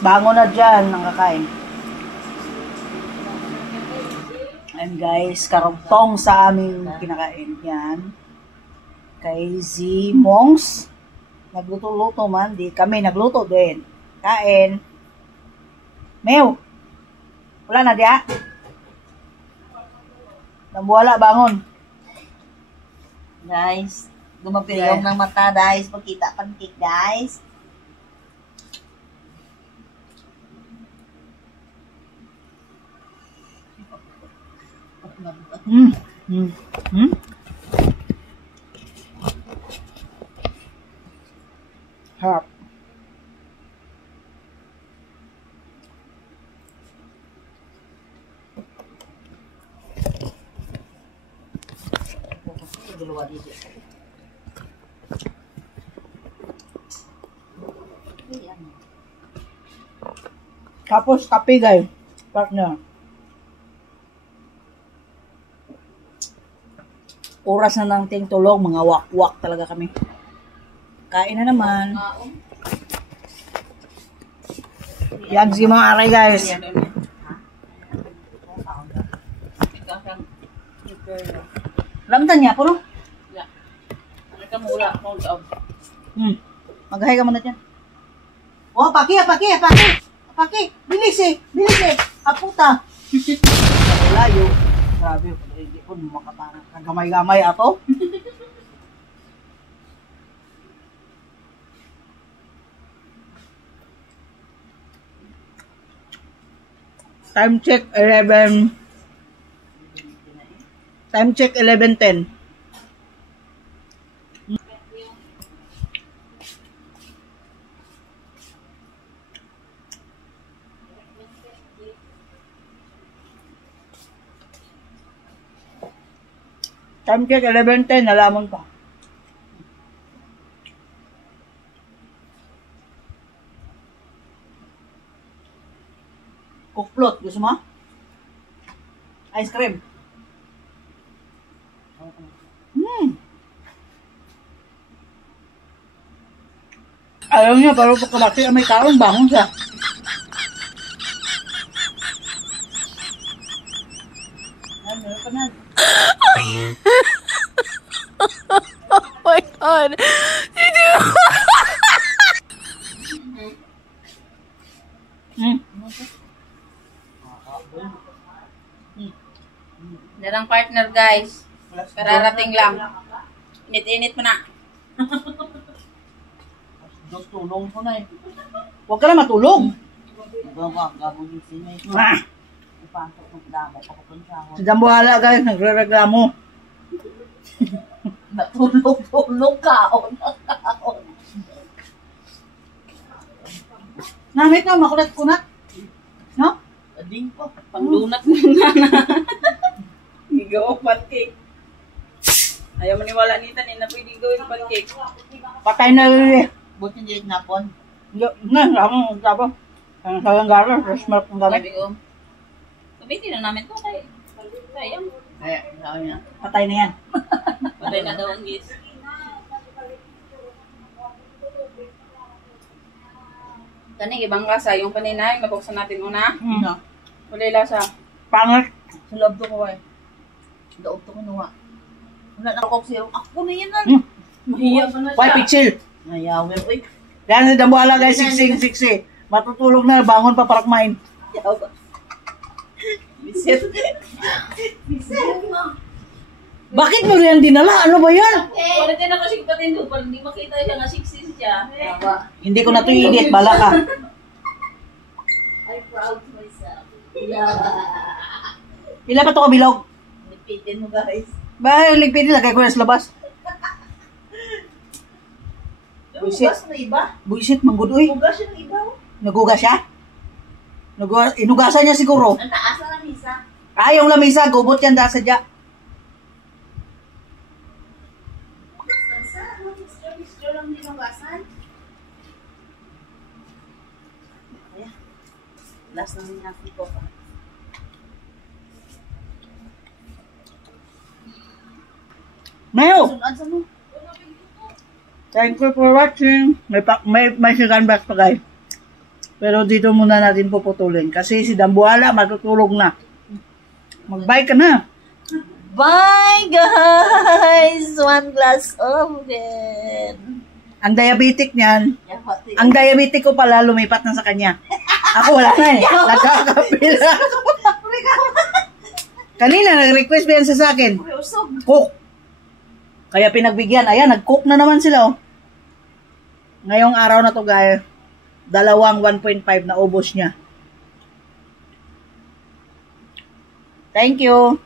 bangon na dyan ang kakain. And guys, karugtong sa aming kinakain. Yan. Kay Z Mongs. Nagluto-luto man. Di kami nagluto din. Kain. Mew. Wala na diya. Nambuwala, bangon. Guys, gumapilong ng mata, guys. Pagkita pancake, guys. Harap. Tapos kape guys, partner. Oras na ng ting tulog, mga wak-wak talaga kami. Kain na naman. Yan si mga aray guys. Lamtan niya po no? Maghahay ka muna dyan. Oh, paki. Bilis eh. Aputa. Layo. Grabe. Hindi ko makaparang kagamay-gamay ato. Time check 11. Time check 11:10. Time check 11:10, nalaman pa. Kuklot, gusto mo? Ice cream. Ayaw niya, pero pagkabati may taong bangon siya. Oh my god. Darang partner guys. Kararating lang. Init-init mo na. Diyos, tulong ko na eh. Huwag ka na matulog. Gagawin sila eh. Ipasok ng damo, pakupunsahan. Si Dambuhala guys, nagre-reklamo. Natulog, kaon. Namit no, makulat-kunat. No? Ading ko. Pangdunat mo na. Higaw pancake. Ayaw maniwala nita ni na pwede gawin pancake. Patay na rin eh. Buti hindi napon. Nga, sabi. Ang salang gala, smart ang gamit. Sabi ko, sabihin na namin to kay sayang. Kaya, sabi niya. Patay na yan. Patay na daw ang gis. Kani, ibang lasa. Yung kanina, yung nabuksan natin una. Wala yung lasa. Pangat. Sa loob to ko eh. Daog to ko nuwa. Wala na ako siya. Ako na yan na. Mahiya pa na siya. Why pitchil? Nayawin. Uy. Yan si Dambuhala guys, siksing. Matutulog na, bangon pa para kumain. Bisit. Bakit mo yan dinala? Ano ba yan? Wala din ako siya patindo. Parang hindi makita siya nga siksis siya. Hindi ko na ito i-edit, bala ka. I'm proud to myself. Ilan pa ito kabilog? Nipitin mo guys. Ba, ligpin lagay ko na sa labas. Bugas na iba. Buisit, manggudoy. Bugas yung iba. Nagugas siya? Inugasan niya siguro. Ang taas na lamisa. Ah, yung lamisa, gubot yan dahil sadya. Mixture lang din ugasan. Ayan. Last na rin natin ito. Mayo! Sunod sa mo. Thank you for watching. May second back pa guys. Pero dito muna natin puputulin. Kasi si Dambuhala matutulog na. Mag-bye ka na. Bye, guys! One glass of it. Ang diabetic niyan, ang diabetic ko pala lumipat na sa kanya. Ako wala na eh. Nagkakapila. Kanina nag-request pa yan sa akin. Cook. Kaya pinagbigyan. Ayan, nag-cook na naman sila oh. Ngayong araw na to guys, 1.5 na ubos niya. Thank you.